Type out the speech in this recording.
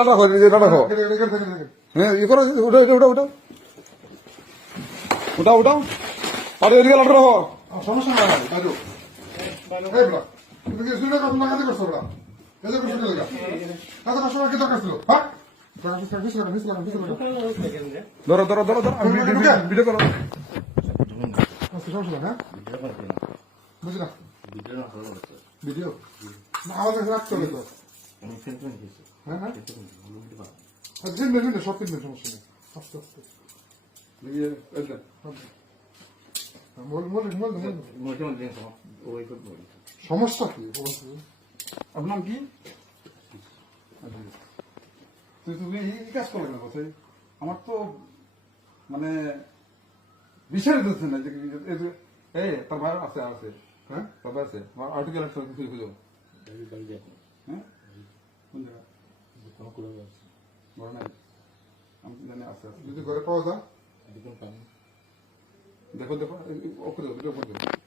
রাখো রাখো হ্যাঁ ই করো উঠাও উঠাও উঠাও উঠাও উঠাও আর এদিকে লাঠি রাখো সমস্যা নাই দাদু এই বলা তুমি কি শুনে কথা লাগাতে করছো বলা এই যে করছো লাগা কত কষ্ট কি দরকার ছিল হ্যাঁ ধরো ধরো ধরো ধরো ভিডিও করো সমস্যা হ্যাঁ বুঝলা ভিডিও না আমাদের রাখতে হবে তো হ্যাঁ হ্যাঁ সব কিনবেন সমস্যা নেই আস্তে আস্তে সমস্যা কি আপনার নাম কি তুমি এই কাজ করবে না কোথায় আমার তো মানে বিষয় দিচ্ছে না যে এই তার ভাই আছে আছে হ্যাঁ তার ভাই আছে আর্টিকেল খুঁজো হ্যাঁ কোন জায়গা বড় নাই আমি জানি আছে যদি ঘরে পাওয়া যায় দেখো দেখো ওকে ভিডিও করে